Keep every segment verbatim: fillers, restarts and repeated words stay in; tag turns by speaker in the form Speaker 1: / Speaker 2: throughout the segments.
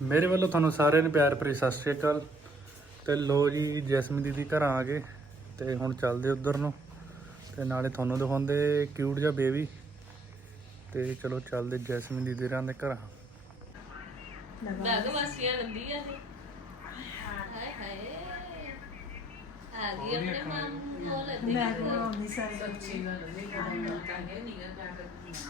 Speaker 1: ਮੇਰੇ ਵੱਲੋਂ ਤੁਹਾਨੂੰ ਸਾਰਿਆਂ ਨੂੰ ਪਿਆਰ ਭਰੀ ਸਤਿ ਸ਼੍ਰੀ ਅਕਾਲ। ਤੇ ਲੋ ਜੀ ਜੈਸਮੀਨ ਦੀਦੀ ਘਰਾਂ ਆ ਗਏ ਤੇ ਹੁਣ ਚੱਲਦੇ ਉਧਰ ਨੂੰ ਤੇ ਨਾਲੇ ਤੁਹਾਨੂੰ ਦਿਖਾਉਂਦੇ ਕਿਊਟ ਜਿਹਾ ਬੇਬੀ। ਤੇ ਚਲੋ ਚੱਲਦੇ ਜੈਸਮੀਨ ਦੀਦੀ ਰਾਂ ਦੇ ਘਰਾਂ।
Speaker 2: ਲੱਗ ਵਾਸੀਆਂ ਲੰਬੀਆਂ ਨੇ। ਹਾਏ ਹਾਏ ਆ ਗਈ ਆਪਣੇ ਮਾਂ ਕੋਲ ਲੱਗੀ
Speaker 3: ਮੈਂ ਬਣਾਉਣੀ ਸਾਰੀ
Speaker 2: ਸੱਚੀ ਗੱਲ ਨਹੀਂ ਕਰਨਾ ਚਾਹੀਏ ਨਹੀਂ ਕਰਨਾ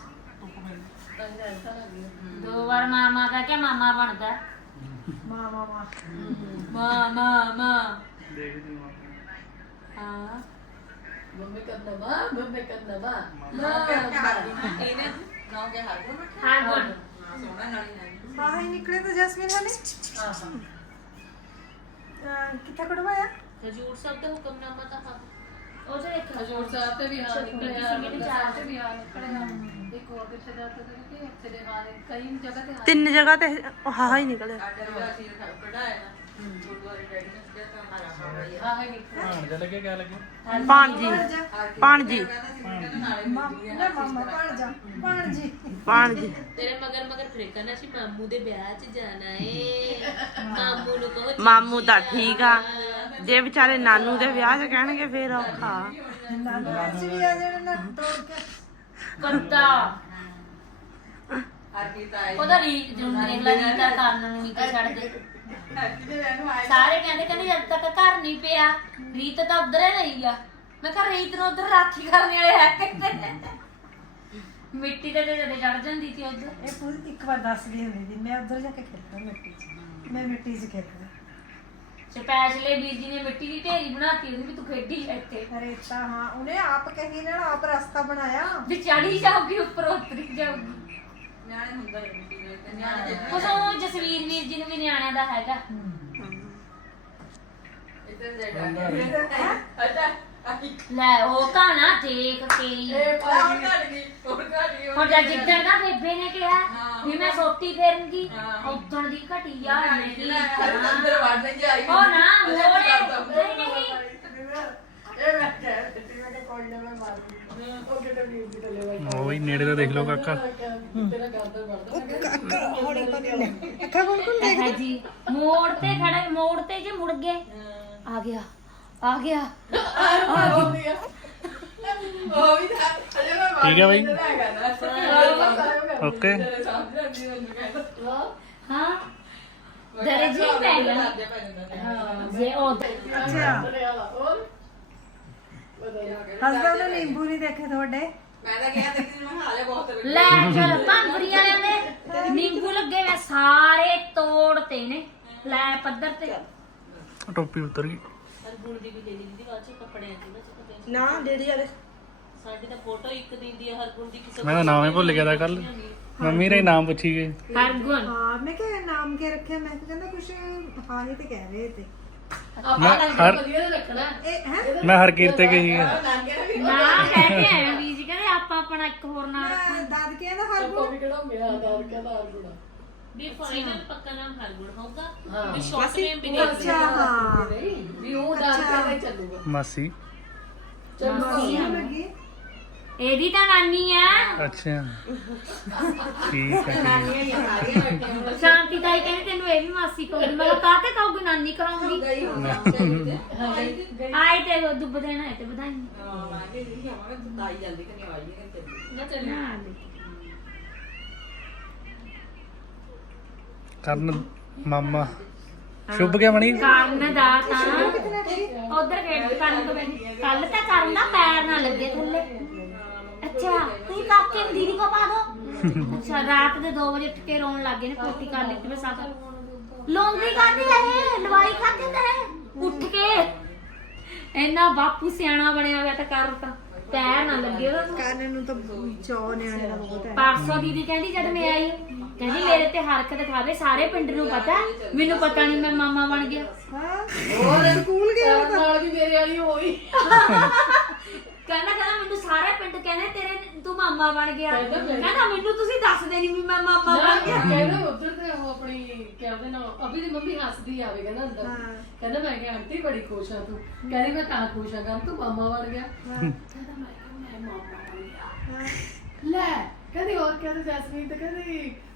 Speaker 4: ਦੋ ਵਾਰ ਮਾਮਾ ਕਹ ਕੇ ਮਾਮਾ ਬਣਦਾ।
Speaker 3: ਮਾਂ ਮਾਂ ਮਾਂ
Speaker 4: ਮਾਂ ਮਾਂ ਮਾਂ
Speaker 1: ਦੇਖਦੀ
Speaker 4: ਹਾਂ
Speaker 2: ਮੰਮੀ ਕਰਨਾ ਬਾ ਮੰਮੀ ਕਰਨਾ ਬਾ ਇਹਨੇ ਗਾਉਂ ਕੇ ਹਰ ਕੋਲ
Speaker 4: ਹਾਂ ਗੁਣ
Speaker 2: ਸੋਹਣਾ ਨਾਲੀ ਨਾਲੀ
Speaker 3: ਬਾਹਰ ਹੀ ਨਿਕਲੇ ਤਾਂ ਜੈਸਮੀਨ ਹਲੇ
Speaker 2: ਹਾਂ
Speaker 3: ਅਹ ਕਿੱਥੇ ਕਢਵਾਇਆ
Speaker 2: ਹਜੂਰ ਸਾਹਿਬ ਦਾ ਹੁਕਮਨਾਮਾ ਤਾਂ ਹਾਂ
Speaker 4: ਉਹ ਤੇ ਇੱਕ
Speaker 2: ਹਜੂਰ ਸਾਹਿਬ ਤੇ ਵੀ ਹਾਂ ਨਿਕਲਿਆ
Speaker 4: ਕਿਸੇ ਨੇ ਚਾਰ
Speaker 2: ਤੇ ਵੀ ਹਾਂ ਨਿਕਲਿਆ ਇੱਕ ਹੋਰ ਕਿੱਥੇ ਦਾ ਤੇ ਕਿ ਉੱਥੇ ਦੇ ਹਾਂ ਕਈ ਜਗ੍ਹਾ ਤੇ ਹਾਂ
Speaker 3: ਤਿੰਨ ਜਗ੍ਹਾ ਤੇ ਹਾਂ ਹੀ ਨਿਕਲੇ
Speaker 2: ਕਢਾਇਆ ਨਾ ਗੁਰਦੁਆਰੇ ਡੈਡੀ ਨੇ ਕਿਹਾ ਤਾਂ ਹਮਾਰਾ ਹਾਂ ਹੈ ਨਹੀਂ
Speaker 1: ਭਾਣ ਜਿਹਾ ਲੱਗੇ ਕਿਆ ਲੱਗੇ
Speaker 3: ਪਾਣਜੀ ਪਾਣਜੀ
Speaker 2: ਨਾਲੇ
Speaker 3: ਨਾ ਮਾਮਾ ਪਾਣਜਾ ਪਾਣਜੀ
Speaker 5: ਪਾਣਜੀ
Speaker 2: ਤੇਰੇ ਮਗਰ ਮਗਰ ਫਿਰੇ ਕਰਨਾ ਸੀ ਮਾਮੂ ਦੇ ਵਿਆਹ 'ਚ ਜਾਣਾ ਏ ਮਾਮੂ ਨੂੰ ਕਹੋ
Speaker 5: ਮਾਮੂ ਤਾਂ ਠੀਕ ਆ ਜੇ ਵਿਚਾਰੇ ਨਾਨੂ ਦੇ ਵਿਆਹ 'ਚ ਕਹਿਣਗੇ ਫੇਰ ਔਖਾ।
Speaker 3: ਨਾਨੂ ਅੱਜ ਵੀ ਆ ਜਿਹੜੇ ਨਾ ਤੋੜ ਕੇ
Speaker 4: ਕੁੱਤਾ
Speaker 2: ਹਰਪੀ ਤਾਈ
Speaker 4: ਉਹਦਾ ਰੀਤ ਜੁੰਦ ਦੇਖ ਲੈ ਰੀਤ ਦਾ ਕੰਨ ਨੂੰ ਨਹੀਂ ਕਿ ਛੱਡਦੇ ਸਾਰੇ ਕਹਿੰਦੇ ਕਹਿੰਦੇ ਜਦ ਤੱਕ ਘਰ ਨਹੀਂ ਪਿਆ ਰੀਤ ਤਾਂ ਉਧਰ ਹੀ ਰਹੀ ਆ। ਮੈਂ ਕਿਹਾ ਰੀਤ ਨੂੰ ਉਧਰ ਰਾਖੀ ਕਰਨ ਵਾਲੇ ਹੈ ਮਿੱਟੀ ਤੇ ਜਦੋਂ ਚੜ ਜਾਂਦੀ ਸੀ ਉਧਰ।
Speaker 3: ਇਹ ਪੂਰੀ ਇੱਕ ਵਾਰ ਦੱਸਦੀ ਹੁੰਦੀ ਸੀ ਮੈਂ ਉਧਰ ਜਾ ਕੇ ਖੇਡਦਾ ਮਿੱਟੀ 'ਚ ਮੈਂ ਮਿੱਟੀ 'ਚ ਖੇਡਦਾ
Speaker 4: ਸਪੈਸ਼ਲੇ ਵੀਰ ਜੀ ਨੇ ਮਿੱਟੀ ਦੀ ਢੇਰੀ ਬਣਾਤੀ ਉਹਨੂੰ ਵੀ ਤੂੰ ਖੇਡੀ ਇੱਥੇ
Speaker 3: ਰੇਤਾ ਹਾਂ ਉਹਨੇ ਆਪ ਕਹੀ ਨਾਲ ਆਪ ਰਸਤਾ ਬਣਾਇਆ
Speaker 4: ਵੀ ਚੜੀ ਜਾਊਗੀ ਉੱਪਰ ਉਤਰੀ ਜਾਊਗੀ।
Speaker 2: ਨਿਆਣੇ ਹੁੰਦਾ ਹੈ ਮਿੱਟੀ ਦੇ ਨਿਆਣੇ
Speaker 4: ਕੁਛ ਉਹ ਜਸਵੀਰ ਵੀਰ ਜੀ ਨੂੰ ਵੀ ਨਿਆਣਿਆਂ ਦਾ ਹੈਗਾ।
Speaker 2: ਇੱਧਰ ਜਾਈਦਾ ਅੱਛਾ
Speaker 4: ਲੈ ਉਹ ਕਹਾਣਾ ਦੇਖ ਕੇ ਹੀ
Speaker 2: ਇਹ ਪਾਣੀ ਘੜ ਗਈ ਹੋਰ ਘੜ ਗਈ
Speaker 4: ਹੁਣ ਜਦ ਜਿੱਦਣ ਦਾ ਬੇਬੇ ਨੇ ਕਿਹਾ ਵੀ ਮੈਂ ਸੋਟੀ ਫੇਰੂੰਗੀ ਉਦੋਂ ਦੀ ਘਟੀ ਆ ਨਹੀਂ
Speaker 2: ਅੰਦਰ ਵੜ ਨਹੀਂ ਆਈ
Speaker 4: ਉਹ ਨਾ ਮੋੜੇ ਨਹੀਂ ਨਹੀਂ
Speaker 2: ਇਹ ਮੈਂ ਕਹਿ ਦਿੱਤੀ ਮੈਂ ਕਿ ਕੋਈ ਨਾ ਮੈਂ ਮਾਰ ਦੂੰ ਉਹ ਕਿਤੇ ਵੀ ਦੀ ਥੱਲੇ ਵਾਈ
Speaker 1: ਉਹ ਵੀ ਨੇੜੇ ਦਾ ਦੇਖ ਲਓ ਕਾਕਾ।
Speaker 2: ਤੇਰਾ ਗਾਦਰ ਵੜਦਾ
Speaker 3: ਕਾਕਾ ਹੌਲੀ ਹੌਲੀ ਨੇ ਅੱਖਾਂ ਖੋਲ ਖੋਲ
Speaker 4: ਇਹ ਜੀ ਮੋੜ ਤੇ ਖੜੇ ਮੋੜ ਤੇ ਜੇ ਮੁੜ ਗਏ ਆ ਗਿਆ ਆ ਗਿਆ
Speaker 2: ਉਹ ਵੀ ਤਾਂ ਅਜੇ ਮੈਂ
Speaker 1: ਠੀਕ ਹੈ ਬਾਈ
Speaker 2: ਓਕੇ
Speaker 1: ਓਕੇ
Speaker 4: ਹਾਂ ਦਰੇ ਜੀ ਪੈ ਗਿਆ ਜੇ ਉਹ
Speaker 3: ਅੱਛਾ ਹਸਬੰਦ ਨੇ ਨਿੰਬੂ ਨਹੀਂ ਦੇਖੇ ਤੁਹਾਡੇ
Speaker 2: ਮੈਂ ਤਾਂ ਕਿਹਾ ਦੇਖੀ ਮੈਂ ਹਾਲੇ ਬਹੁਤ
Speaker 4: ਲੈ ਚਲ ਭੰਗੜੀ ਵਾਲਿਆਂ ਦੇ ਨਿੰਬੂ ਲੱਗੇ ਵੇ ਸਾਰੇ ਤੋੜਤੇ ਨੇ ਲੈ ਪੱਧਰ ਤੇ
Speaker 1: ਟੋਪੀ ਉਤਰ ਗਈ।
Speaker 2: ਹਰਗੁਣ ਦੀ ਵੀ ਦੇ ਦੀ ਦੀ ਬਾਅਦ ਚ ਕੱਪੜਿਆਂ ਦੀ ਵਿੱਚ
Speaker 3: ਨਾ ਡੇਡੀ ਵਾਲੇ
Speaker 2: ਸਾਡੀ ਤਾਂ ਫੋਟੋ ਇੱਕ ਦਿਨ ਦੀ ਹੈ ਹਰਗੁਣ ਦੀ ਕਿਸੇ
Speaker 1: ਮੈਂ ਤਾਂ ਨਾਮ ਹੀ ਭੁੱਲ ਗਿਆ ਤਾਂ ਕੱਲ ਮੰਮੀ ਦਾ ਹੀ ਨਾਮ ਪੁੱਛੀ ਗਈ।
Speaker 4: ਹਰਗੁਣ
Speaker 3: ਹਾਂ ਮੈਂ ਕਿਹਾ ਨਾਮ ਕੀ ਰੱਖਿਆ ਮੈਂ ਕਿਹਾ ਕਹਿੰਦਾ ਕੁਛ ਹਾਂ ਹੀ ਤੇ ਕਹਿ ਰਹੇ ਤੇ
Speaker 1: ਮੈਂ ਹਰ
Speaker 2: ਰੱਖਣਾ
Speaker 3: ਇਹ ਹੈ
Speaker 1: ਮੈਂ ਹਰਕੀਰਤ ਤੇ ਗਈ ਆ।
Speaker 4: ਨਾ ਕਹਿੰਦੇ ਐ ਵੀਰ ਜੀ ਕਹਿੰਦੇ ਆਪਾਂ ਆਪਣਾ ਇੱਕ ਹੋਰ ਨਾਲ ਰੱਖਾਂਗੇ।
Speaker 3: ਦਾਦਕੇ ਦਾ ਹਰ
Speaker 2: ਵੀ ਕਿਹੜਾ ਮੇਰਾ ਆਧਾਰ ਕਿਹਦਾ ਹਰਗੁਣ ਵੀ ਫਾਈਨਲ ਪੱਕਾ ਨਾਮ ਹਰਗੁਣ ਹੋਊਗਾ ਵੀ ਸ਼ਾਰਟ ਨੇਮ ਵੀ ਨਹੀਂ
Speaker 3: ਅੱਛਾ ਹਾਂ
Speaker 2: ਵੀ ਉਹ ਦਾਰ ਕਿਹਦਾ ਚੱਲੂਗਾ
Speaker 1: ਮਾਸੀ
Speaker 3: ਮਾਸੀ ਲੱਗੀ
Speaker 4: ਇਹਦੀ ਤਾਂ ਨਾਨੀ ਆ
Speaker 1: ਅੱਛਾ ਠੀਕ ਹੈ।
Speaker 4: ਸ਼ਾਂਤੀ ਤਾਈ ਕਹਿੰਦੇ ਤੈਨੂੰ ਇਹ ਵੀ ਮਾਸੀ ਕਹੂਗੀ। ਮੈਂ ਕਿਹਾ ਕਾਹਤੇ ਕਹੂਗੀ ਨਾਨੀ ਕਰਾਉਂਗੀ ਆਈ ਤੇ ਦੁੱਬ ਦੇਣਾ ਹੈ ਤੇ ਵਧਾਈ
Speaker 2: ਨਾ ਚੱਲ
Speaker 1: ਕਰਨ ਮਾਮਾ ਸ਼ੁਭ ਗਿਆ ਬਣੀ
Speaker 4: ਕਰਨ ਦਾ ਤਾਂ ਉਧਰ ਗੇਟ ਕਰਨ ਤੋਂ ਕੱਲ ਤਾਂ ਕਰਨ ਦਾ ਪੈਰ ਨਾ ਲੱਗੇ ਥੱਲੇ। ਅੱਛਾ ਤੁਸੀਂ ਕਾਕੇ ਨੂੰ ਦੀਦੀ ਕੋ ਪਾ ਦੋ। ਅੱਛਾ ਰਾਤ ਦੇ ਦੋ ਵਜੇ ਉੱਠ ਕੇ ਰੋਣ ਲੱਗ ਗਏ ਨੇ ਕੋਟੀ ਕਰ ਲਿੱਤੀ ਮੈਂ ਸਾਥ ਲੋਂਦੀ ਕਾਹਦੀ ਇਹ ਲਵਾਈ ਕਾਹਦੀ ਤੇ ਉੱਠ ਕੇ ਇੰਨਾ ਬਾਪੂ ਸਿਆਣਾ ਬਣਿਆ ਹੋਇਆ ਤਾਂ ਕਰ ਤਾਂ ਪੈਰ ਨਾ ਲੱਗੇ ਉਹਦਾ।
Speaker 3: ਕਾਨੇ ਨੂੰ ਤਾਂ ਚੌ ਨਿਆਣੇ ਦਾ ਬਹੁਤ ਹੈ
Speaker 4: ਪਰਸੋਂ ਦੀਦੀ ਕਹਿੰਦੀ ਜਦ ਮੈਂ ਆਈ ਕਹਿੰਦੀ ਮੇਰੇ ਤੇ ਹਰਕਤ ਦਿਖਾਵੇ ਸਾਰੇ ਪਿੰਡ ਨੂੰ ਪਤਾ ਮੈਨੂੰ ਪਤਾ ਨਹੀਂ ਮੈਂ ਮਾਮਾ ਬਣ ਗਿਆ।
Speaker 3: ਹਾਂ ਹੋਰ ਸਕੂਲ ਗਿਆ
Speaker 2: ਨਾਲ ਵੀ ਮੇਰੇ ਵਾਲੀ ਹੋਈ
Speaker 4: ਕਹਿੰਦਾ ਕਹਿੰਦਾ ਮੈਨੂੰ ਸਾਰੇ ਪਿੰਡ ਕਹਿੰਦੇ ਤੇਰੇ ਤੂੰ ਮਾਮਾ ਬਣ ਗਿਆ। ਕਹਿੰਦਾ ਮੈਨੂੰ ਤੁਸੀਂ ਦੱਸਦੇ ਨਹੀਂ ਵੀ ਮੈਂ ਮਾਮਾ ਬਣ ਗਿਆ।
Speaker 2: ਕਹਿੰਦਾ ਉਧਰ ਤੇ ਉਹ ਆਪਣੀ ਕਹਿੰਦੇ ਨਾ ਅਭੀ ਦੀ ਮੰਮੀ ਹੱਸਦੀ ਆਵੇ ਕਹਿੰਦਾ ਅੰਦਰ ਕਹਿੰਦਾ ਮੈਂ ਕਿਹਾ ਆਂਟੀ ਬੜੀ ਖੁਸ਼ ਆ ਤੂੰ ਕਹਿੰਦੀ ਮੈਂ ਤਾਂ ਖੁਸ਼ ਆ ਕਰ ਤੂੰ ਮਾਮਾ ਬਣ ਗਿਆ ਕਹਿੰਦਾ ਮੈਂ ਕਿਹਾ ਮੈਂ ਮਾਮਾ ਬਣ ਗਿਆ ਲੈ ਕਹਿੰਦੀ ਹੋਰ ਕਹਿੰਦੇ ਜੈਸਮੀਨ ਤੇ ਕਹਿੰਦੀ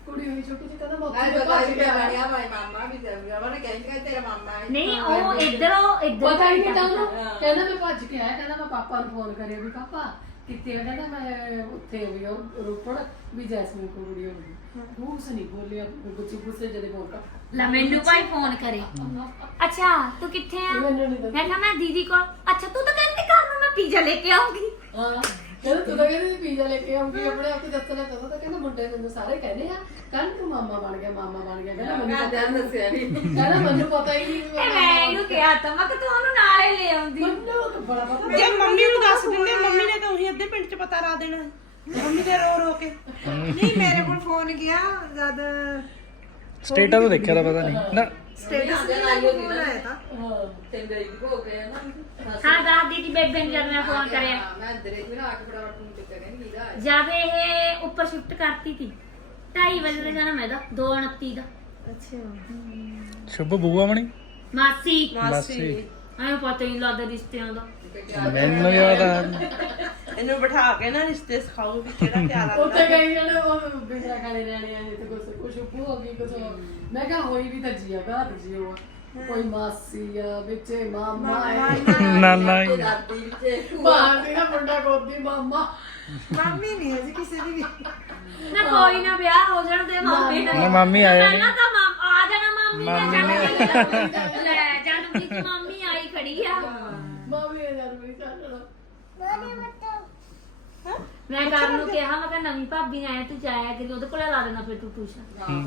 Speaker 2: ਕੁੜੀ ਹੋਈ ਛੋਟੀ ਜਿਹੀ ਕਹਿੰਦਾ ਮੈਂ
Speaker 6: ਮੈਂ
Speaker 2: ਉੱਥੇ
Speaker 6: ਬਤਾ
Speaker 2: ਭੱਜ
Speaker 6: ਕੇ
Speaker 2: ਕੇ ਆਇਆ।
Speaker 6: ਬਣਿਆ ਭਾਈ ਮਾਮਾ ਵੀ ਜਰੂਰ ਉਹਨੇ ਕਹਿੰਦਾ ਤੇਰਾ ਮਾਮਾ ਹੈ
Speaker 4: ਨਹੀਂ ਉਹ ਇੱਧਰੋਂ ਇੱਧਰ
Speaker 2: ਪਤਾ ਹੀ ਨਹੀਂ ਤਾਂ ਉਹਨੂੰ ਕਹਿੰਦਾ ਮੈਂ ਭੱਜ ਕੇ ਆਇਆ ਕਹਿੰਦਾ ਮੈਂ ਪਾਪਾ ਨੂੰ ਫੋਨ ਕਰਿਆ ਵੀ ਪਾਪਾ ਕਿੱਥੇ ਆ ਕਹਿੰਦਾ ਮੈਂ ਉੱਥੇ ਵੀ ਉਹ ਰੋਪੜ ਵੀ ਜੈਸਮੀਨ ਕੋਲ ਕੁੜੀ ਹੋ ਗਈ ਉਹ ਉਸ ਨਹੀਂ ਬੋਲਿਆ ਗੁੱਸੇ ਗੁੱਸੇ ਜਦੇ ਫੋਨ ਕਰ
Speaker 4: ਲੈ ਮੈਨੂੰ ਭਾਈ ਫੋਨ ਕਰੇ ਅੱਛਾ ਤੂੰ ਕਿੱਥੇ ਆ
Speaker 2: ਮੈਨੂੰ ਨਹੀਂ ਦੱਸਿਆ।
Speaker 4: ਮੈਂ ਕਿਹਾ ਮੈਂ ਦੀਦੀ ਕੋਲ ਅੱਛਾ ਤੂੰ ਤਾਂ ਕਹਿੰਦੀ ਘਰ ਨੂੰ ਮੈਂ ਪੀਜ਼ਾ ਲੈ ਕੇ ਆਉਂਗੀ
Speaker 2: ਹਾਂ ਕਹਿੰਦਾ ਤੂੰ ਤਾਂ ਕਹਿੰਦੀ ਪੀਜ਼ਾ ਲੈ ਕੇ ਆਉਂਗੀ ਆਪਣੇ ਆਪ ਹੀ ਦੱਸਣਾ ਚਾਹੁੰਦਾ ਤਾਂ ਕਹਿੰਦਾ ਮੁੰਡੇ ਮੈਨੂੰ ਸਾਰੇ ਕਹਿੰਦੇ ਆ ਕੱਲ ਤੂੰ ਮਾਮਾ ਬਣ ਗਿਆ ਮਾਮਾ ਬਣ ਗਿਆ ਕਹਿੰਦਾ ਮੈਨੂੰ
Speaker 6: ਮੈਂ ਤਾਂ ਦੱਸਿਆ ਨਹੀਂ
Speaker 2: ਕਹਿੰਦਾ ਮੈਨੂੰ ਪਤਾ ਹੀ ਨਹੀਂ
Speaker 4: ਤੇ ਮੈਂ ਇਹਨੂੰ ਕਿਹਾ ਤਾਂ ਮੈਂ ਕਿ ਤੂੰ ਉਹਨੂੰ ਨਾਲੇ ਲੈ ਆਉਂਦੀ
Speaker 2: ਮੈਨੂੰ ਤਾਂ ਬੜਾ ਪਤਾ
Speaker 5: ਜੇ ਮੰਮੀ ਨੂੰ ਦੱਸ ਦਿੰਦੇ ਮੰਮੀ ਨੇ ਤਾਂ ਉਹੀ ਅੱਧੇ ਪਿੰਡ ਚ ਪਤਾ ਲਾ ਦੇਣਾ ਮੰਮੀ ਦੇ ਰੋ ਰੋ ਕੇ
Speaker 3: ਨਹੀਂ ਮੇਰੇ ਕੋਲ ਫੋਨ ਗਿਆ ਜਦ
Speaker 1: ਸਟੇਟਸ ਤਾਂ ਦੇਖਿਆ ਤਾਂ ਪਤਾ ਨਹੀਂ ਨਾ
Speaker 3: ਸਟੇਟਸ ਤੇ ਲਾਈਓ ਦੀ ਨਾ ਆਇਆ ਤਾਂ
Speaker 6: ਤੇ ਗਈ ਹੋ ਗਏ ਨਾ
Speaker 4: ਹਾਂ ਦਾਦੀ ਦੀ ਬੇਬੇ ਨੂੰ ਜਦ ਮੈਂ ਫੋਨ ਕਰਿਆ
Speaker 6: ਮੈਂ ਦਰੇ ਵੀ ਆ ਕੇ ਫਟਾਫਟ ਫੋਨ ਕੀਤਾ ਕਹਿੰਦੀ ਨੀਦਾ
Speaker 4: ਜਦ ਇਹ ਉੱਪਰ ਸ਼ਿਫਟ ਕਰਤੀ ਸੀ ਢਾਈ ਵਜੇ ਦਾ ਜਾਣਾ ਮੈਂ ਦਾ ਦੋ ਉਨੱਤੀ ਦਾ
Speaker 3: ਅੱਛਾ
Speaker 1: ਸ਼ੁਭ ਬੂਆ ਬਣੀ
Speaker 4: ਮਾਸੀ
Speaker 1: ਮਾਸੀ
Speaker 4: ਐਂ ਪਤਾ ਹੀ ਨਹੀਂ ਲੱਗਦਾ ਰਿਸ਼ਤਿਆਂ ਦਾ
Speaker 1: ਮੈਨੂੰ ਯਾਦ ਆ
Speaker 5: ਇਹਨੂੰ ਬਿਠਾ ਕੇ ਨਾ ਰਿਸ਼ਤੇ ਸਿਖਾਓ ਵੀ ਕਿਹੜਾ ਪਿਆਰਾ
Speaker 2: ਉੱਥੇ ਗਈ ਜਾਣੇ ਉਹ ਬਿਜਰਾ ਖਾਣੇ ਰਹਿਣੇ ਆ ਜਿੱਥੇ ਕੁਛ ਕੁਛ ਉਪੂ ਹੋ ਗਈ ਕੁਛ ਮੈਂ ਕਿਹਾ ਹੋਈ ਵੀ ਤਾਂ ਜੀਆ ਘਰ ਜੀਓ ਕੋਈ ਮਾਸੀ ਆ ਵਿੱਚੇ ਮਾਮਾ ਹੈ
Speaker 1: ਨਾਨਾ ਹੀ
Speaker 6: ਦਾਦੀ ਵਿੱਚ
Speaker 2: ਬਾਹਰ ਦੀ ਨਾ ਮੁੰਡਾ ਗੋਦੀ ਮਾਮਾ
Speaker 3: ਮਾਮੀ ਨਹੀਂ ਹੈ ਜੀ ਕਿਸੇ ਦੀ ਵੀ
Speaker 4: ਨਾ ਕੋਈ ਨਾ ਵਿਆਹ ਹੋ ਜਾਣ ਦੇ ਮਾਮੇ ਨਾਲ
Speaker 1: ਨਾ ਮਾਮੀ ਆਇਆ
Speaker 4: ਪਹਿਲਾਂ ਤਾਂ ਮਾਮ ਆ ਜਾਣਾ ਮਾਮੀ ਨੇ
Speaker 1: ਮਾਮੀ
Speaker 4: ਜਨਮ ਲੈ ਜਨਮ ਦੀ ਮਾਮੀ ਆਈ ਖੜੀ ਆ
Speaker 2: ਮਾਮੀ ਆ ਯਾਰ ਮੇਰੀ ਚੱਲ
Speaker 4: ਮੈਂ ਕਰਨ ਨੂੰ ਕਿਹਾ ਮੈਂ ਕਿਹਾ ਨਵੀਂ ਭਾਬੀ ਨੇ ਆਇਆ ਤੂੰ ਜਾਇਆ ਕਿ ਉਹਦੇ ਕੋਲੇ ਲਾ ਦੇਣਾ ਫਿਰ ਤੂੰ ਟਿਊਸ਼ਨ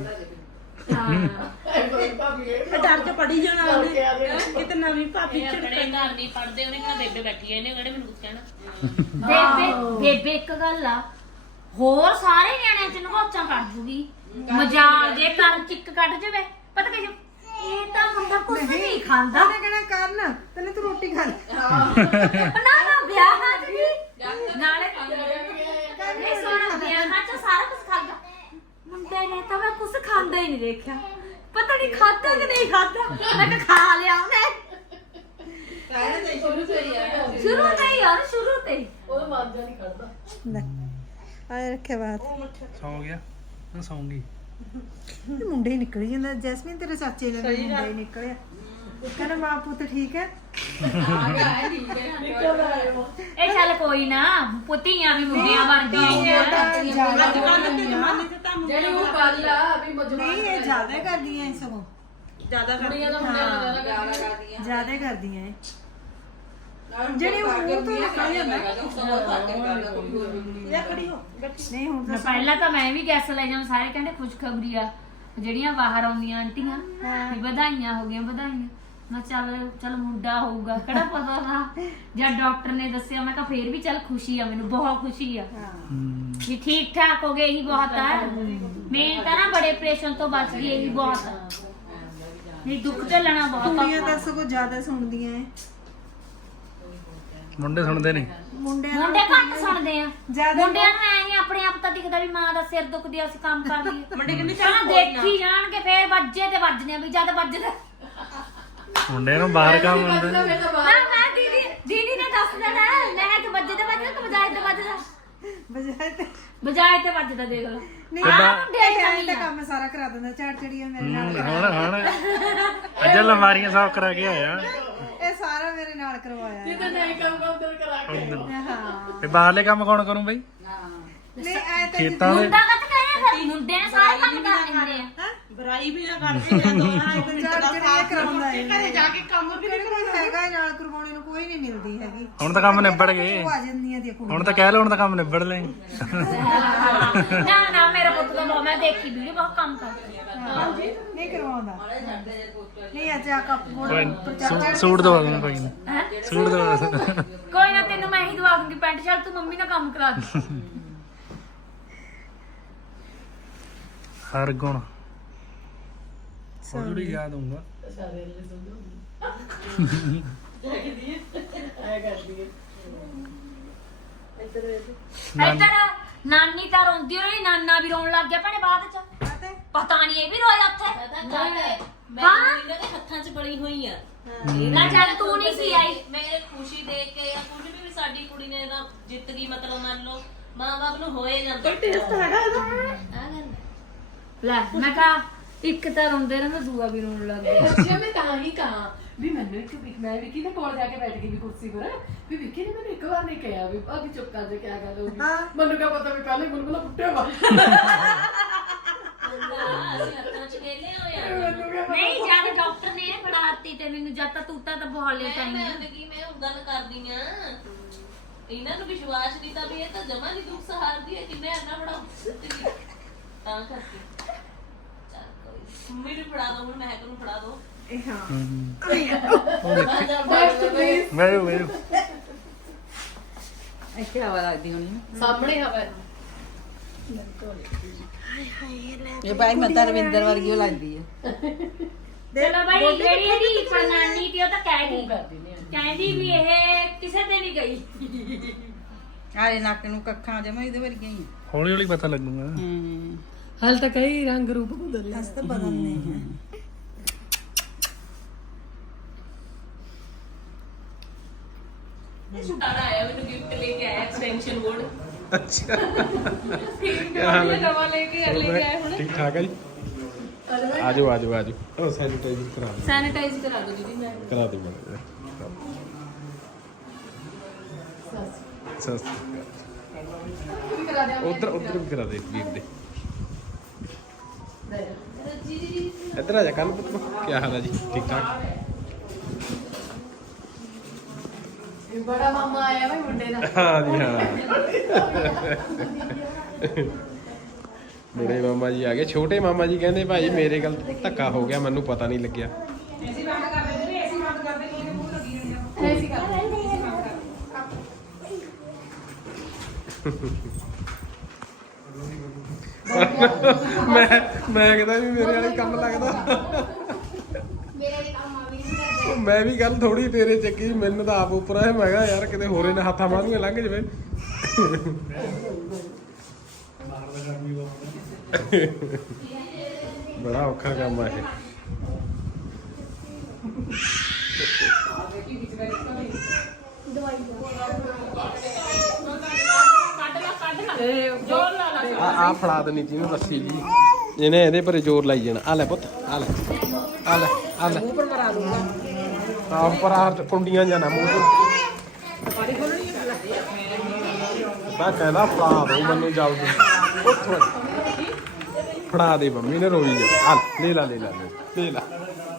Speaker 4: ਹਾਂ
Speaker 2: ਭਾਬੀ
Speaker 5: ਡਰ ਚ ਪੜੀ ਜਾਣਾ ਉਹਨੇ ਕਿਤੇ ਨਵੀਂ ਭਾਬੀ
Speaker 7: ਆਪਣੇ ਘਰ ਨਹੀਂ ਪੜਦੇ ਉਹਨੇ ਕਿਹਾ ਬੇਬੇ ਬੈਠੀ ਐ ਇਹਨੇ ਕਿਹੜੇ ਮੈਨੂੰ ਕੁਝ ਕਹਿਣਾ
Speaker 4: ਬੇਬੇ ਬੇਬੇ ਇੱਕ ਗੱਲ ਆ ਹੋਰ ਸਾਰੇ ਨਿਆਣਿਆਂ ਚ ਨਗੋਚਾਂ ਕੱਢ ਜੂਗੀ ਮਜ਼ਾਕ ਜੇ ਕਰ ਚਿੱਕ ਕੱਢ ਜਾਵੇ ਪਤਾ ਕਿ ਇਹ ਤਾਂ ਮੁੰਡਾ ਕੁਝ ਨਹੀਂ ਖਾਂਦਾ
Speaker 3: ਉਹਨੇ ਕਹਿਣਾ ਕਰਨ ਤੈਨੂੰ ਤੂੰ ਰੋਟੀ ਖਾ ਲੈ
Speaker 4: ਨਾ ਨਾ ਵਿਆਹਾਂ ਚ ਵੀ ਨਾਲੇ ਨਹੀਂ ਸੋਣਾ ਵਿਆਹਾਂ ਚ ਸਾਰਾ ਕੁਝ ਖਾਂਦਾ ਮੁੰਡੇ ਨੇ ਤਾਂ ਮੈਂ ਕੁਝ ਖਾਂਦਾ ਹੀ ਨਹੀਂ ਦੇਖਿਆ ਪਤਾ ਨਹੀਂ ਖਾਧਾ ਕਿ ਨਹੀਂ ਖਾਧਾ ਮੈਂ ਕਿਹਾ ਖਾ ਲਿਆ ਉਹਨੇ
Speaker 6: ਕਹਿਣਾ ਤੇ ਸ਼ੁਰੂ ਤੋਂ ਹੀ ਆ
Speaker 4: ਸ਼ੁਰੂ ਤੋਂ ਹੀ ਯਾਰ ਸ਼ੁਰੂ ਤੋਂ ਹੀ
Speaker 2: ਉਹਦਾ ਮਾਂਜਾ ਨਹੀਂ ਖੜਦਾ
Speaker 3: ਲੈ ਆਏ ਰੱਖਿਆ ਬਾਤ
Speaker 1: ਸੌਂ ਗਿਆ ਮੈਂ ਸੌਂਗੀ
Speaker 3: ਇਹ ਮੁੰਡੇ ਹੀ ਨਿਕਲ ਜਾਂਦਾ ਜੈਸਮੀਨ ਤੇਰੇ ਚਾਚੇ ਨੇ ਵੀ ਮੁੰਡਾ ਹੀ ਨਿਕਲਿਆ ਕਹਿੰਦਾ ਮਾਂ ਪੁੱਤ ਠੀਕ ਹੈ
Speaker 6: ਆ ਗਿਆ ਹੈ ਠੀਕ ਹੈ
Speaker 2: ਨਿਕਲਦਾ ਹੈ ਉਹ
Speaker 4: ਇਹ ਚੱਲ ਕੋਈ ਨਾ ਪੁੱਤੀਆਂ ਵੀ ਮੁੰਡਿਆਂ ਵਰਗੀਆਂ
Speaker 5: ਅੱਜ ਕੱਲ ਦੇ ਜ਼ਮਾਨੇ ਚ ਤਾਂ
Speaker 2: ਜਿਹੜੀ ਉਹ ਗੱਲ ਆ ਵੀ ਮਜਮਾ
Speaker 3: ਨਹੀਂ ਇਹ ਜ਼ਿਆਦਾ ਕਰਦੀਆਂ ਇਹ ਸਗੋਂ
Speaker 5: ਜ਼ਿਆਦਾ
Speaker 2: ਕੁੜੀਆਂ ਦਾ ਮੁੰਡਿਆਂ ਦਾ ਜ਼ਿਆਦਾ
Speaker 6: ਗਾਲਾਂ ਕਰਦੀਆਂ
Speaker 3: ਜ਼ਿਆਦਾ ਕਰਦੀਆਂ ਇਹ
Speaker 6: ਨਾਲ
Speaker 3: ਜਿਹੜੀ ਉਹ ਮੂੰਹ ਤੋਂ ਨਿਕਲ ਜਾਂਦਾ
Speaker 6: ਸਭ ਹੱਥ ਕਰਦਾ ਕੋਈ ਹੋਰ ਵੀ
Speaker 5: ਇਹ ਖੜੀ ਹੋ
Speaker 3: ਨਹੀਂ ਹੁਣ
Speaker 4: ਮੈਂ
Speaker 3: ਤਾਂ
Speaker 4: ਪਹਿਲਾਂ ਤਾਂ ਮੈਂ ਵੀ ਗੈਸ ਲੈ ਜਾਂ ਸਾਰੇ ਕਹਿੰਦੇ ਖੁਸ਼ਖਬਰੀ ਆ ਜਿਹੜੀਆਂ ਬਾਹਰ ਆਉਂਦੀਆਂ ਆਂਟੀਆਂ ਵੀ ਵਧਾਈਆਂ ਹੋ ਗਈਆਂ ਵਧਾਈਆਂ ਮੈਂ ਚੱਲ ਚੱਲ ਮੁੰਡਾ ਹੋਊਗਾ ਕਿਹੜਾ ਪਤਾ ਨਾ ਜਦ ਡਾਕਟਰ ਨੇ ਦੱਸਿਆ ਮੈਂ ਕਿਹਾ ਫੇਰ ਵੀ ਚੱਲ ਖੁਸ਼ੀ ਆ ਮੈਨੂੰ ਬਹੁਤ ਖੁਸ਼ੀ ਆ ਵੀ ਠੀਕ ਠਾਕ ਹੋ ਗਏ ਇਹੀ ਬਹੁਤ ਆ ਮੈਂ ਤਾਂ ਨਾ ਬੜੇ ਆਪਰੇਸ਼ਨ ਤੋਂ ਬਚ ਗਈ ਇਹੀ ਬਹੁਤ ਆ ਨਹੀਂ ਦੁੱਖ ਝੱਲਣਾ ਬਹੁਤ
Speaker 3: ਕੁੜੀਆਂ
Speaker 4: ਔਖਾ
Speaker 3: ਤਾਂ ਸਗੋਂ ਜ਼ਿਆਦਾ ਸੁਣਦੀਆਂ ਐ
Speaker 1: ਮੁੰਡੇ ਸੁਣਦੇ ਨਹੀਂ
Speaker 3: ਮੁੰਡਿਆਂ
Speaker 4: ਮੁੰਡੇ ਘੱਟ ਸੁਣਦੇ ਆ
Speaker 3: ਜ਼ਿਆਦਾ
Speaker 4: ਮੁੰਡਿਆਂ ਨੂੰ ਐ ਨਹੀਂ ਆਪਣੇ ਆਪ ਤਾਂ ਦਿਖਦਾ ਵੀ ਮਾਂ ਦਾ ਸਿਰ ਦੁਖਦੀ ਆ ਅਸੀਂ ਕੰਮ ਕਰ ਲਈਏ
Speaker 5: ਮੁੰਡੇ ਕਹਿੰਦੇ
Speaker 4: ਚੱਲ ਦੇਖੀ ਜਾਣਗੇ ਫੇਰ ਵੱਜੇ ਤੇ ਵੱਜਣੇ ਆ ਵੀ ਜਦ ਵੱਜਦੇ
Speaker 1: ਮੁੰਡੇ ਨੂੰ ਬਾਹਰ ਕੰਮ ਹੁੰਦਾ
Speaker 2: ਫਿਰ ਤਾਂ
Speaker 4: ਨਾ
Speaker 2: ਬਾਹਰ
Speaker 4: ਮੈਂ ਦੀਦੀ ਦੀਦੀ ਨੇ ਦੱਸ ਦੇਣਾ ਮੈਂ ਕਿ ਵੱਜੇ ਤੇ ਵੱਜਦਾ ਤੇ ਬਜਾਏ ਤੇ ਵੱਜਦਾ
Speaker 3: ਬਜਾਏ ਤੇ
Speaker 4: ਬਜਾਏ ਤੇ ਵੱਜਦਾ ਦੇਖ ਲਓ
Speaker 3: ਨਹੀਂ
Speaker 4: ਆਹ
Speaker 3: ਆਹ
Speaker 4: ਮੁੰਡੇ
Speaker 3: ਇਹ
Speaker 4: ਨਹੀਂ
Speaker 3: ਤਾਂ
Speaker 4: ਆ।
Speaker 3: ਕੰਮ ਸਾਰਾ ਕਰਾ ਦਿੰਦਾ ਝਾੜ ਚੜੀਆਂ ਮੇਰੇ ਨਾਲ
Speaker 1: ਹੁਣ ਹੁਣ ਅੱਜ ਲਮਾਰੀਆਂ ਸਾਫ਼ ਕਰਾ ਕੇ ਆਇਆ
Speaker 3: ਇਹ ਸਾਰਾ ਮੇਰੇ ਨਾਲ ਕਰਵਾਇਆ ਹੈ।
Speaker 2: ਜਿੱਦਾਂ ਨਹੀਂ ਕੰਮ ਉਧਰ ਕਰਾ ਕੇ
Speaker 3: ਹਾਂ
Speaker 1: ਤੇ ਬਾਹਰਲੇ ਕੰਮ ਕੌਣ ਕਰੂੰ ਬਈ
Speaker 3: ਨਹੀਂ ਐ ਤਾਂ
Speaker 1: ਖੇਤਾਂ ਦੇ
Speaker 4: ਮੁੰਡਾ ਕੱਟ ਕਹਿੰਦੇ ਫਿਰ ਮੁੰਡੇ ਨੇ ਸਾਰੇ ਕੰਮ ਕਰ ਦਿੰਦੇ ਆ
Speaker 5: ਬੁਰਾਈ ਵੀ ਨਾ ਕਰਦੇ ਜਾਂ ਦੋਹਾਂ ਇੱਕ
Speaker 3: ਝਾੜ ਚੜੀਆਂ ਕਰਾਉਂਦਾ ਹੈ
Speaker 5: ਘਰੇ ਜਾ ਕੇ ਕੰਮ ਵੀ
Speaker 3: ਕਿਹੜੇ ਕੋਈ ਹੈਗਾ ਨਾਲ ਕਰਵਾਉਣੇ ਨੂੰ ਕੋਈ ਨਹੀਂ ਮਿਲਦੀ ਹੈਗੀ
Speaker 1: ਹੁਣ ਤਾਂ ਕੰਮ ਨਿਬੜ ਗਏ
Speaker 3: ਉਹ ਆ ਜਾਂਦੀਆਂ ਦੀਆਂ ਕੁੜੀਆਂ
Speaker 1: ਹੁਣ ਤਾਂ ਕਹਿ ਲਓ ਹੁਣ ਤਾਂ ਕੰਮ ਨਿਬੜ ਲੈ
Speaker 4: ਨਾ ਨਾ ਮੇਰਾ ਪੁੱਤ ਤਾਂ ਬਹੁਤ ਮੈਂ ਦੇਖੀ ਵੀਡੀਓ ਬਹੁਤ ਕੰਮ ਕਰਦਾ
Speaker 3: ਹਾਂਜੀ ਨਹੀਂ ਕਰਵਾਉਂਦਾ ਨਹੀਂ ਅੱਜ ਆ ਕੱਪ
Speaker 1: ਕੋਈ ਨੀ, ਸੂ- ਸੂਟ ਦਵਾ ਦੂੰਗਾ ਕੋਈ ਨਹੀਂ
Speaker 4: ਹੈਂ?
Speaker 1: ਸੂਟ ਦਵਾ ਦੂੰਗਾ
Speaker 4: ਕੋਈ ਨਾ ਤੈਨੂੰ ਮੈਂ ਹੀ ਦਵਾ ਦੂੰਗੀ ਪੈਂਟ ਸ਼ਰਟ ਤੂੰ ਮੰਮੀ ਨਾਲ ਕੰਮ ਕਰਾ ਦੇ
Speaker 1: ਹਰ ਗੁਣ ਥੋੜੀ ਯਾਦ ਆਉਂਗਾ
Speaker 2: ਸਾਰੇ ਲੈ ਸੁਣੋ ਆਇਆ ਕਰਦੀ ਹੈ ਇੱਧਰ
Speaker 4: ਇੱਧਰ ਨਾਨੀ ਤਾਂ ਰੋਂਦੀ ਰਹੀ ਨਾਨਾ ਵੀ ਰੋਣ ਲੱਗ ਗਿਆ ਭੈਣੇ ਬਾਅਦ ਚ ਪਤਾ ਨਹੀਂ ਇਹ ਵੀ ਰੋਇਆ ਉੱਥੇ
Speaker 7: ਮੈਂ ਇਹਨਾਂ ਦੇ ਹੱਥਾਂ 'ਚ ਬੜੀ ਹੋਈ ਆ
Speaker 4: ਨਾ ਜਦ ਤੂੰ ਨਹੀਂ ਸੀ ਆਈ
Speaker 7: ਮੇਰੇ ਖੁਸ਼ੀ ਦੇਖ ਕੇ ਜਾਂ ਕੁਝ ਵੀ ਸਾਡੀ ਕੁੜੀ ਨੇ ਨਾ ਜਿੱਤ ਗਈ ਮਤਲਬ ਮੰਨ ਲਓ ਮਾਂ ਬਾਪ ਨੂੰ ਹੋਏ ਜਾਂਦਾ
Speaker 5: ਟੇਸਟ ਹੈਗਾ ਇਹਦਾ
Speaker 7: ਆ ਗੱਲ
Speaker 4: ਲੈ ਮੈਂ ਕਹਾ ਇੱਕ ਤਾਂ ਰੋਂਦੇ ਰਹਿੰਦੇ ਦੂਆ ਵੀ ਰੋਣ ਲੱਗ ਗਿਆ
Speaker 2: ਅੱਛਾ ਮੈਂ ਤਾਂ ਹੀ ਕਹਾ ਵੀ ਮੈਨੂੰ ਇੱਕ ਵੀ ਮੈਂ ਵਿੱਕੀ ਦੇ ਕੋਲ ਜਾ ਕੇ ਬੈਠ ਗਈ ਵੀ ਕੁਰਸੀ ਪਰ ਵੀ ਵਿੱਕੀ ਨੇ ਮੈਨੂੰ ਇੱਕ ਵਾਰ ਨਹੀਂ ਕਿਹਾ ਵੀ ਆ ਵੀ ਚੁੱਪ ਕਰ ਜਾ ਕਿਆ ਗੱਲ ਹੋ ਗਈ ਮੈਨੂੰ ਕਿਆ ਪਤਾ ਵੀ ਪਹਿਲੇ ਬੁਲਬੁਲਾ ਫੁੱਟਿਆ ਵਾ
Speaker 7: ਅਸੀਂ ਹੱਥਾਂ ਚ ਖੇਲੇ ਹੋਇਆ
Speaker 4: ਨਹੀਂ ਜਦ ਡਾਕਟਰ ਨੇ ਫੜਾਤੀ ਤੇ ਮੈਨੂੰ ਜਦ ਤੱਕ ਤੂਤਾ ਤਾਂ ਬਹੁਤ ਲੇਟ ਆਈ
Speaker 7: ਮੈਂ ਕਿ ਮੈਂ ਉਹ ਗੱਲ ਕਰਦੀ ਆ ਇਹਨਾਂ ਨੂੰ ਵਿਸ਼ਵਾਸ ਨਹੀਂ ਤਾਂ ਵੀ ਇਹ ਤਾਂ ਜਮਾ ਨਹੀਂ ਦੁੱਖ ਸਹਾਰਦੀ ਹੈ ਕਿੰਨੇ ਇੰਨਾ ਬੜਾ ਤਾਂ ਕਰਕੇ ਚੱਲ ਕੋਈ ਮੰਮੀ ਨੂੰ ਫੜਾ ਦੋ ਹੁਣ ਮਹਿਕ ਨੂੰ ਫੜਾ ਦੋ
Speaker 3: ਇਹ ਹਾਂ
Speaker 2: ਬੈਸਟ ਪਲੀਜ਼
Speaker 1: ਵੈਰੂ ਵੈਰੂ
Speaker 6: ਇੱਥੇ ਹਵਾ ਲੱਗਦੀ ਹੋਣੀ ਨਾ
Speaker 2: ਸਾਹਮਣੇ ਹਵਾ
Speaker 6: ਇਹ ਭਾਈ ਮੈਂ ਤਾਂ ਰਵਿੰਦਰ ਵਰਗੀ ਓ ਲੱਗਦੀ ਆ
Speaker 4: ਚਲੋ ਬਾਈ ਜਿਹੜੀ ਇਹਦੀ ਪ੍ਰਣਾਨੀ ਤੇ ਉਹ ਤਾਂ ਕਹਿ ਗਈ
Speaker 2: ਕਰਦੀ ਨੇ
Speaker 4: ਕਹਿੰਦੀ ਵੀ ਇਹ ਕਿਸੇ ਤੇ ਨਹੀਂ ਗਈ
Speaker 6: ਆਲੇ ਨੱਕ ਨੂੰ ਕੱਖਾਂ ਜਮਾ ਇਹਦੇ ਵਰਗੀਆਂ ਹੀ
Speaker 1: ਹੌਲੀ ਹੌਲੀ ਪਤਾ ਲੱਗੂਗਾ
Speaker 6: ਹੂੰ
Speaker 2: ਹਾਲ ਤਾਂ ਕਈ ਰੰਗ ਰੂਪ ਬਦਲੇ
Speaker 3: ਅਸ ਤਾਂ ਬਦਲਨੇ ਹੈ
Speaker 7: ਸੁਟਾਣਾ ਆਇਆ ਮੈਨੂੰ ਗਿਫਟ ਲੈ ਕੇ ਆਇਆ ਐਕਸਟੈਂਸ਼ਨ ਬੋਰਡ
Speaker 1: ਅੱਛਾ
Speaker 7: ਨਵਾਂ ਲੈ ਕੇ ਲੈ ਕੇ ਆਇਆ ਹੁਣ
Speaker 1: ਠੀਕ ਠਾਕ ਹੈ ਜੀ ਆਜੋ ਆਜੋ ਆਜੋ ਉਹ ਸੈਨੀਟਾਈਜ਼ਰ ਕਰਾ ਦੇ
Speaker 7: ਸੈਨੀਟਾਈਜ਼ ਕਰਾ ਦਿਓ ਦੀਦੀ ਮੈਂ
Speaker 1: ਕਰਾ ਦੇ ਮੈਂ ਸਸ
Speaker 2: ਵੀ ਕਰਾ ਦਿਆਂ
Speaker 1: ਉਧਰ ਉਧਰ ਵੀ ਕਰਾ ਦੇ ਵੀਰ ਦੇ ਇੱਧਰ ਆ ਜਾ ਕੱਲ ਪੁੱਤ ਕੀ ਹਾਲ ਹੈ ਜੀ ਠੀਕ ਠਾਕ
Speaker 2: ਇਹ ਬੜਾ ਮਾਮਾ ਆਇਆ ਵਾ ਮੁੰਡੇ ਦਾ
Speaker 1: ਹਾਂ ਜੀ ਹਾਂ ਬੜੇ ਮਾਮਾ ਜੀ ਆ ਗਏ ਛੋਟੇ ਮਾਮਾ ਜੀ ਕਹਿੰਦੇ ਭਾਈ ਮੇਰੇ ਗੱਲ ਧੱਕਾ ਹੋ ਗਿਆ ਮੈਨੂੰ ਪਤਾ ਨਹੀਂ ਲੱਗਿਆ
Speaker 2: ਐਸੀ ਕਰ
Speaker 1: ਮੈਂ ਮੈਂ ਕਹਿੰਦਾ ਵੀ ਮੇਰੇ ਵਾਲੇ ਕੰਮ ਲੱਗਦਾ ਉਹ ਮੈਂ ਵੀ ਗੱਲ ਥੋੜੀ ਤੇਰੇ ਚੱਕੀ ਮੈਨੂੰ ਤਾਂ ਆਪ ਉੱਪਰ ਆਇਆ ਮੈਂ ਕਿਹਾ ਯਾਰ ਕਿਤੇ ਹੋਰੇ ਨੇ ਹੱਥਾਂ ਮਾਰੂ ਲੰਘ ਜਵੇ ਬੜਾ ਔਖਾ ਕੰਮ ਆ ਇਹ ਆ ਆ ਫੜਾ ਦੇਣੀ ਜਿਹਨੂੰ ਰੱਸੀ ਜੀ ਇਹਨੇ ਇਹਦੇ ਪਰ ਜ਼ੋਰ ਲਾਈ ਜਾਣਾ ਆ ਲੈ ਪੁੱਤ ਆ ਲੈ ਆ ਲੈ ਆ ਲੈ ਮੂੰਹ ਪਰ ਮਰਾ ਦੂੰਗਾ ਆ ਉੱਪਰ ਆ ਕੁੰਡੀਆਂ ਜਾਣਾ ਮੂੰਹ ਤੇ ਪਾਣੀ ਖੋਲਣੀ ਮੈਂ ਕਹਿੰਦਾ ਫੜਾ ਦੋ ਮੈਨੂੰ ਜਲਦੀ ਉੱਥੋਂ ਫੜਾ ਦੇ ਮੰਮੀ ਨੇ ਰੋਈ ਜਾ ਆ ਲੈ ਲਾ ਲੈ ਲਾ ਲੈ ਲਾ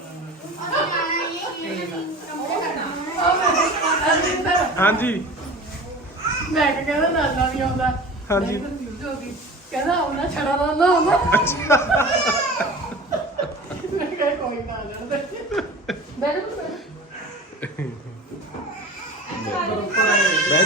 Speaker 1: ਹਾਂਜੀ
Speaker 2: ਮੈਂ ਕਿਹਾ ਕਹਿੰਦਾ ਨਾਨਾ ਨਹੀਂ ਆਉਂਦਾ
Speaker 1: ਹਾਂਜੀ
Speaker 2: ਕਹਿੰਦਾ ਆਉਣਾ ਛੜਾ ਨਾਨਾ ਆਉਂਦਾ ਮੈਂ ਕਿਹਾ ਕੋਈ ਨਾ ਆ ਜਾਣ ਦੇ ਮੈਂ